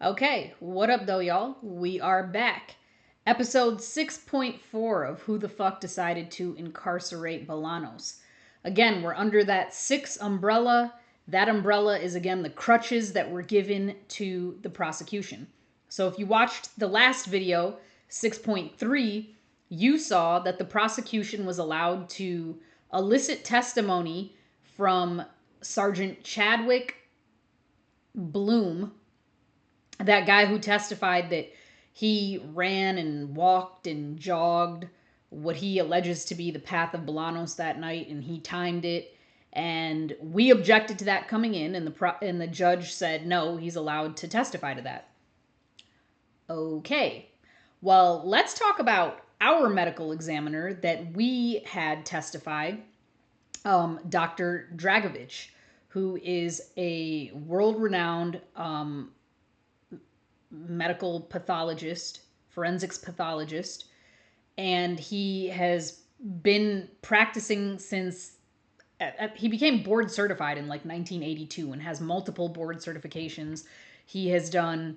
Okay, what up though, y'all? We are back. Episode 6.4 of Who the Fuck Decided to Incarcerate Bolanos. Again, we're under that 6 umbrella. That umbrella is again the crutches that were given to the prosecution. So if you watched the last video, 6.3, you saw that the prosecution was allowed to elicit testimony from Sergeant Chadwick Bloom, that guy who testified that he ran and walked and jogged what he alleges to be the path of Bolanos that night, and he timed it. And we objected to that coming in, and the judge said no, he's allowed to testify to that. Okay, well, let's talk about our medical examiner that we had testify, Dr. Dragovic, who is a world-renowned medical pathologist, forensics pathologist, and he has been practicing since he became board certified in like 1982 and has multiple board certifications. He has done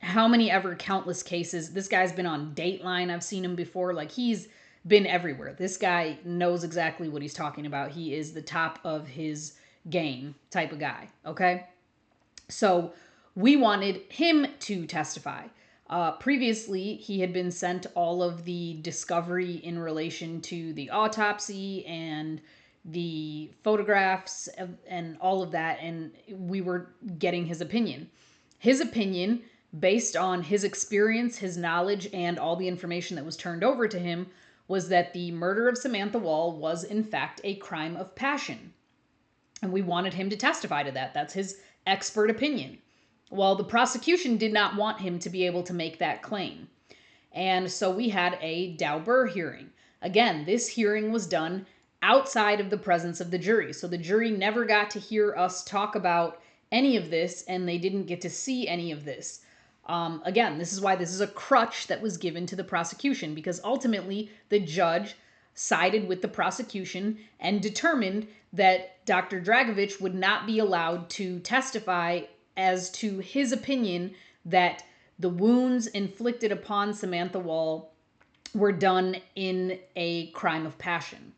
how many ever countless cases. This guy's been on Dateline. I've seen him before. Like, he's been everywhere. This guy knows exactly what he's talking about. He is the top of his game type of guy. Okay, so we wanted him to testify. Previously, he had been sent all of the discovery in relation to the autopsy and the photographs and all of that, and we were getting his opinion. His opinion, based on his experience, his knowledge, and all the information that was turned over to him, was that the murder of Samantha Wall was, in fact, a crime of passion. And we wanted him to testify to that. That's his expert opinion. Well, the prosecution did not want him to be able to make that claim. And so we had a Daubert hearing. Again, this hearing was done outside of the presence of the jury. So the jury never got to hear us talk about any of this, and they didn't get to see any of this. Again, this is why this is a crutch that was given to the prosecution, because ultimately the judge sided with the prosecution and determined that Dr. Dragovic would not be allowed to testify as to his opinion that the wounds inflicted upon Samantha Wall were done in a crime of passion.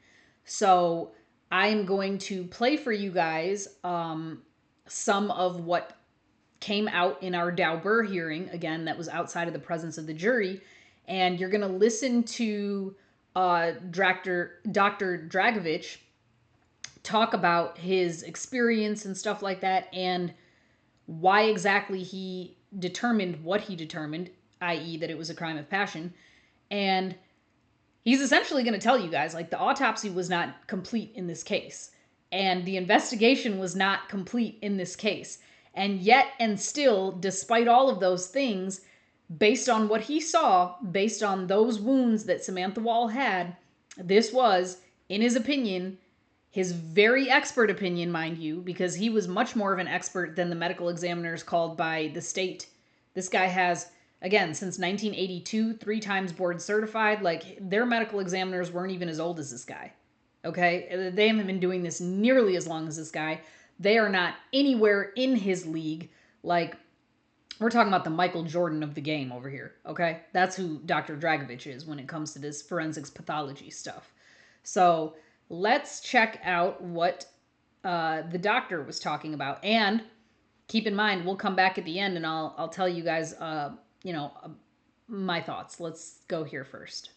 So I'm going to play for you guys some of what came out in our Daubert hearing. Again, that was outside of the presence of the jury. And you're going to listen to Dr. Dragovic talk about his experience and stuff like that, and why exactly he determined what he determined, i.e. that it was a crime of passion. And he's essentially going to tell you guys, like, the autopsy was not complete in this case. And the investigation was not complete in this case. And yet and still, despite all of those things, based on what he saw, based on those wounds that Samantha Wall had, this was, in his opinion, his very expert opinion, mind you, because he was much more of an expert than the medical examiners called by the state. This guy has, again, since 1982, 3 times board certified. Like, their medical examiners weren't even as old as this guy. Okay? They haven't been doing this nearly as long as this guy. They are not anywhere in his league. Like, we're talking about the Michael Jordan of the game over here. Okay? That's who Dr. Dragovic is when it comes to this forensics pathology stuff. So let's check out what the doctor was talking about. And keep in mind, we'll come back at the end and I'll tell you guys, my thoughts. Let's go here first.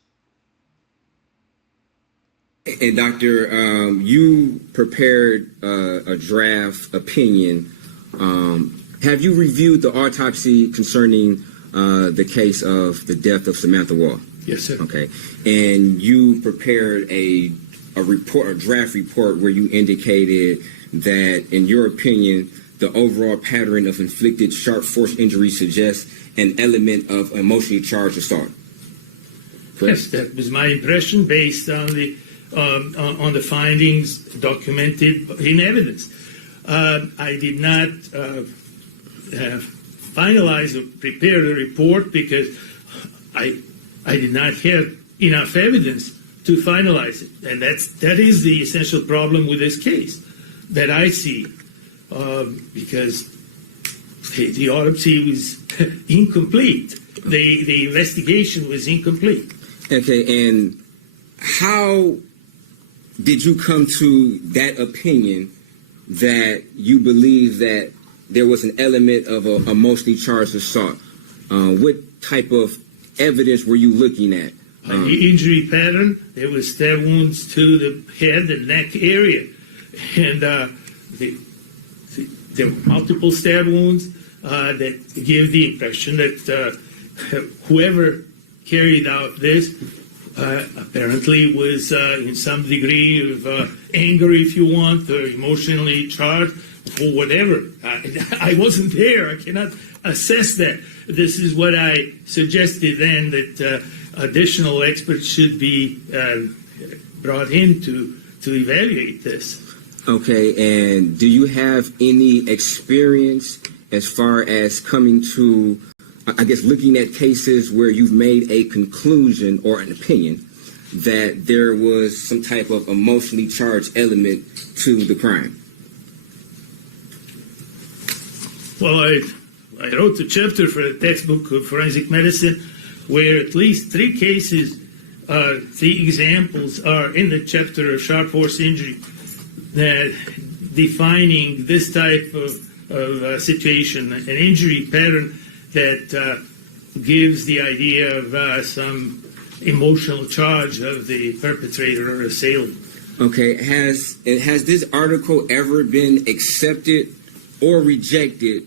And Doctor, you prepared a draft opinion. Have you reviewed the autopsy concerning the case of the death of Samantha Wall? Yes, sir. Okay. And you prepared a draft report where you indicated that, in your opinion, the overall pattern of inflicted sharp force injury suggests an element of emotionally charged assault. Correct? Yes, that was my impression based on the findings documented in evidence. I did not finalize or prepare the report because I did not have enough evidence to finalize it, and that is the essential problem with this case that I see, because the autopsy was incomplete. The investigation was incomplete. Okay, and how did you come to that opinion that you believe that there was an element of a emotionally charged assault? What type of evidence were you looking at? The injury pattern, there was stab wounds to the head and neck area. And there were multiple stab wounds that give the impression that whoever carried out this apparently was in some degree of anger, if you want, or emotionally charged, or whatever. I wasn't there. I cannot assess that. This is what I suggested then, that additional experts should be brought in to evaluate this. Okay, and do you have any experience as far as coming to, I guess, looking at cases where you've made a conclusion or an opinion that there was some type of emotionally charged element to the crime? Well, I wrote a chapter for a textbook of forensic medicine where at least 3 cases, 3 examples are in the chapter of sharp force injury, defining this type of situation, an injury pattern that gives the idea of some emotional charge of the perpetrator or assailant. Okay, has this article ever been accepted or rejected,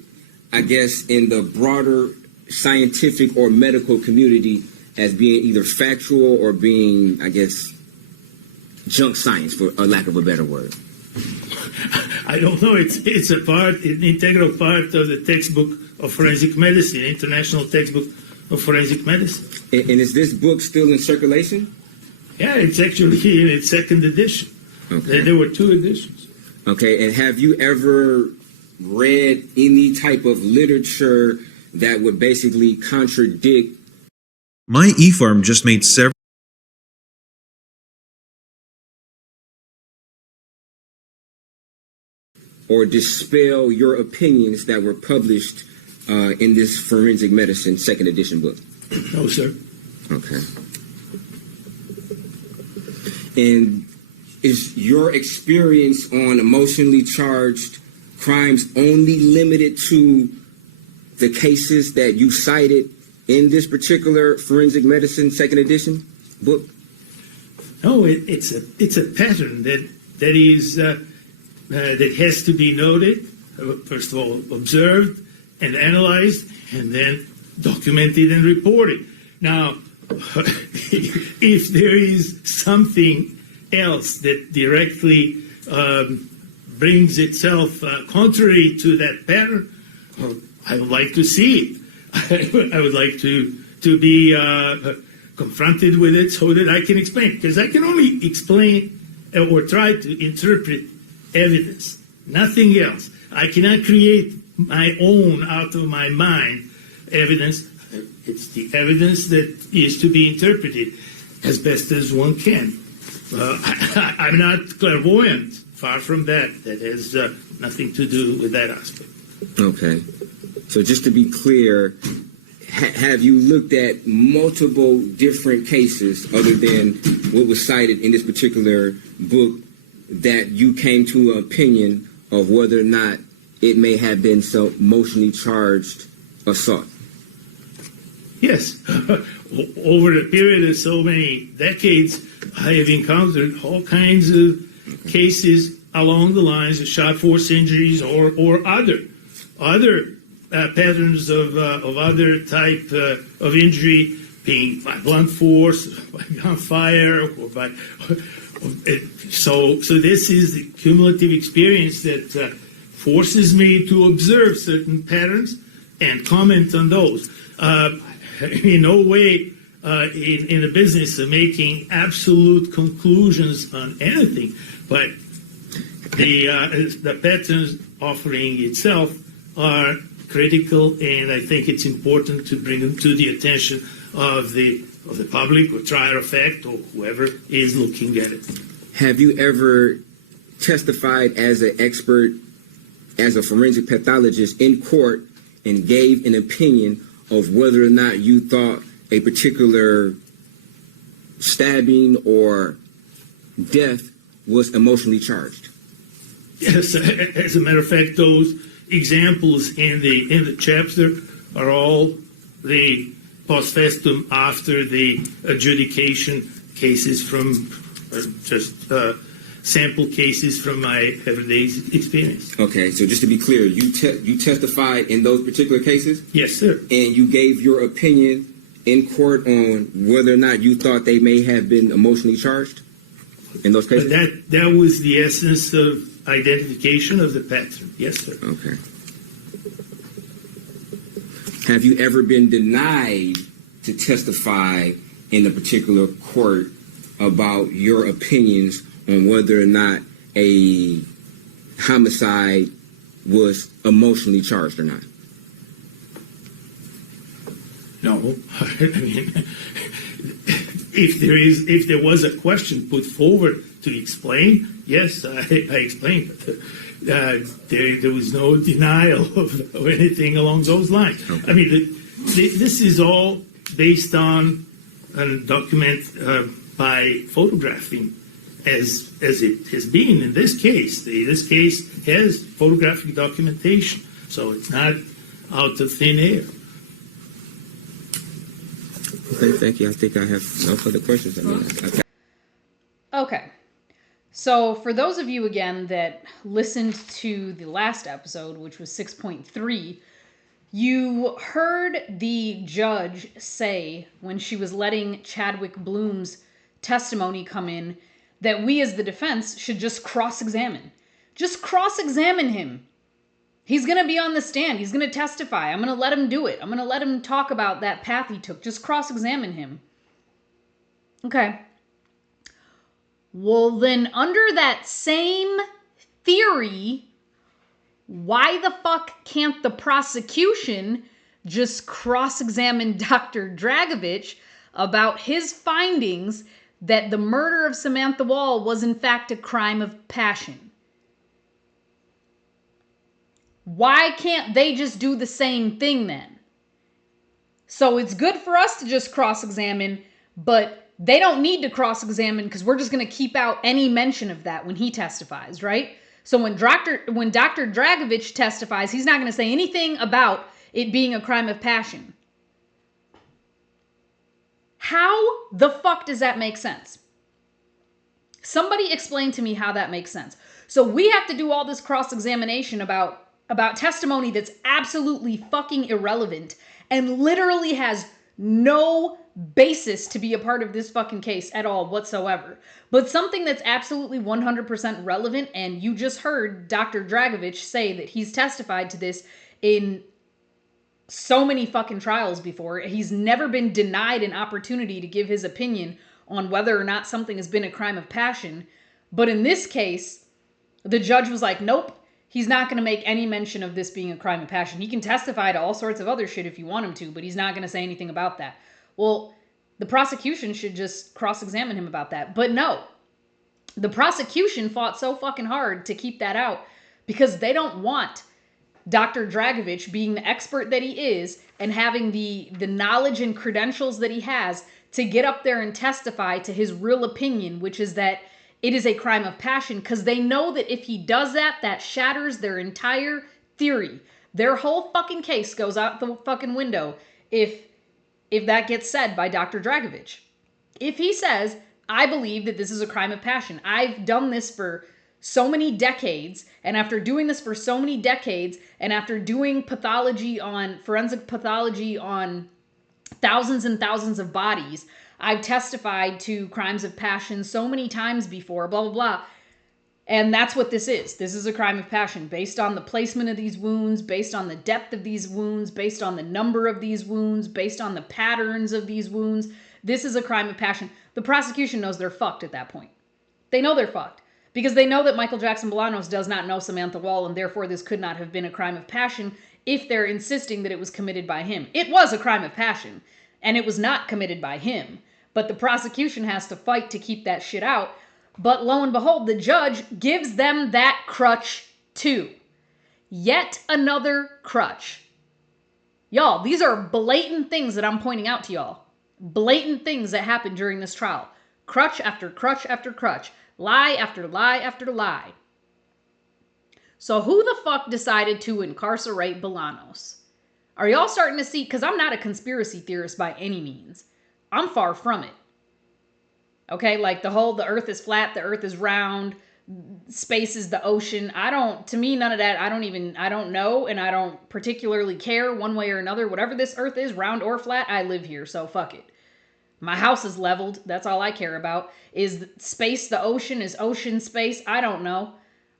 I guess, in the broader scientific or medical community as being either factual or being, I guess, junk science, for a lack of a better word? I don't know. It's an integral part of the textbook of forensic medicine, international textbook of forensic medicine. And is this book still in circulation? Yeah, it's actually in its 2nd edition. Okay. There were 2 editions. Okay, and have you ever read any type of literature that would basically contradict? My eFarm just made several or dispel your opinions that were published in this forensic medicine 2nd edition book? No, sir. Okay. And is your experience on emotionally charged crimes only limited to the cases that you cited in this particular forensic medicine 2nd edition book? No, it's a pattern that is that has to be noted. First of all, observed and analyzed, and then documented and reported. Now, if there is something else that directly brings itself contrary to that pattern, I would like to see it. I would like to be confronted with it so that I can explain. Because I can only explain or try to interpret evidence, nothing else. I cannot create my own out of my mind evidence. It's the evidence that is to be interpreted as best as one can. I'm not clairvoyant, far from that. That has nothing to do with that aspect. Okay. So just to be clear, have you looked at multiple different cases other than what was cited in this particular book that you came to an opinion of whether or not it may have been some emotionally charged assault? Yes. Over the period of so many decades, I have encountered all kinds of cases along the lines of shot force injuries or other patterns of other type of injury, being by blunt force, by gunfire, or by. So this is the cumulative experience that forces me to observe certain patterns and comment on those. In no way in the business of making absolute conclusions on anything, but the patterns offering itself are critical, and I think it's important to bring them to the attention of the public or trier of fact or whoever is looking at it. Have you ever testified as an expert, as a forensic pathologist in court, and gave an opinion of whether or not you thought a particular stabbing or death was emotionally charged? Yes, as a matter of fact, those examples in the chapter are all the post festum after the adjudication cases from sample cases from my everyday experience. Okay, so just to be clear, you testified in those particular cases? Yes, sir. And you gave your opinion in court on whether or not you thought they may have been emotionally charged in those cases? But that was the essence of identification of the pattern. Yes, sir. Okay. Have you ever been denied to testify in a particular court about your opinions on whether or not a homicide was emotionally charged or not? No. I mean, if there was a question put forward to explain, yes, I explained. There was no denial of anything along those lines. Okay. I mean, this is all based on a document by photographing, as it has been in this case. This case has photographic documentation, so it's not out of thin air. Okay, thank you. I think I have no further questions. Okay. So for those of you, again, that listened to the last episode, which was 6.3, you heard the judge say, when she was letting Chadwick Bloom's testimony come in, that we as the defense should just cross-examine. Just cross-examine him. He's going to be on the stand. He's going to testify. I'm going to let him do it. I'm going to let him talk about that path he took. Just cross-examine him. Okay. Well, then under that same theory, why the fuck can't the prosecution just cross-examine Dr. Dragovic about his findings that the murder of Samantha Wall was in fact a crime of passion? Why can't they just do the same thing then? So it's good for us to just cross-examine, but they don't need to cross-examine because we're just going to keep out any mention of that when he testifies, right? So when Dr. Dragovic testifies, he's not going to say anything about it being a crime of passion. How the fuck does that make sense? Somebody explain to me how that makes sense. So we have to do all this cross-examination about testimony that's absolutely fucking irrelevant and literally has no basis to be a part of this fucking case at all whatsoever. But something that's absolutely 100% relevant, and you just heard Dr. Dragovic say that he's testified to this in so many fucking trials before. He's never been denied an opportunity to give his opinion on whether or not something has been a crime of passion. But in this case, the judge was like, nope, he's not going to make any mention of this being a crime of passion. He can testify to all sorts of other shit if you want him to, but he's not going to say anything about that. Well, the prosecution should just cross-examine him about that. But no, the prosecution fought so fucking hard to keep that out because they don't want Dr. Dragovic being the expert that he is and having the knowledge and credentials that he has to get up there and testify to his real opinion, which is that it is a crime of passion, because they know that if he does that, that shatters their entire theory. Their whole fucking case goes out the fucking window if that gets said by Dr. Dragovic. If he says, I believe that this is a crime of passion, I've done this for so many decades, and after doing this for so many decades, and after doing forensic pathology on thousands and thousands of bodies, I've testified to crimes of passion so many times before, blah, blah, blah. And that's what this is. This is a crime of passion based on the placement of these wounds, based on the depth of these wounds, based on the number of these wounds, based on the patterns of these wounds. This is a crime of passion. The prosecution knows they're fucked at that point. They know they're fucked because they know that Michael Jackson Bolanos does not know Samantha Wall, and therefore this could not have been a crime of passion if they're insisting that it was committed by him. It was a crime of passion, and it was not committed by him. But the prosecution has to fight to keep that shit out. But lo and behold, the judge gives them that crutch too. Yet another crutch. Y'all, these are blatant things that I'm pointing out to y'all. Blatant things that happened during this trial. Crutch after crutch after crutch. Lie after lie after lie. So who the fuck decided to incarcerate Bolanos? Are y'all starting to see? Because I'm not a conspiracy theorist by any means. I'm far from it. Okay, like the earth is flat, the earth is round, space is the ocean. To me, none of that, I don't know, and I don't particularly care one way or another. Whatever this earth is, round or flat, I live here, so fuck it. My house is leveled, that's all I care about. Is space the ocean? Is ocean space? I don't know.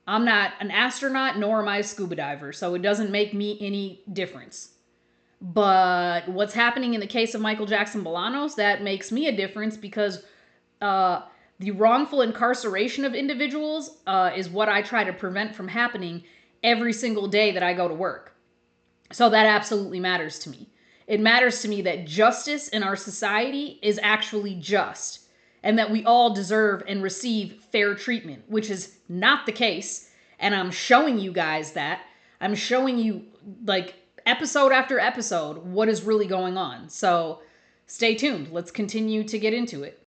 I'm not an astronaut, nor am I a scuba diver, so it doesn't make me any difference. But what's happening in the case of Michael Jackson Bolanos, that makes me a difference, because the wrongful incarceration of individuals is what I try to prevent from happening every single day that I go to work. So that absolutely matters to me. It matters to me that justice in our society is actually just, and that we all deserve and receive fair treatment, which is not the case. And I'm showing you guys that. I'm showing you, like, episode after episode, what is really going on. So stay tuned. Let's continue to get into it.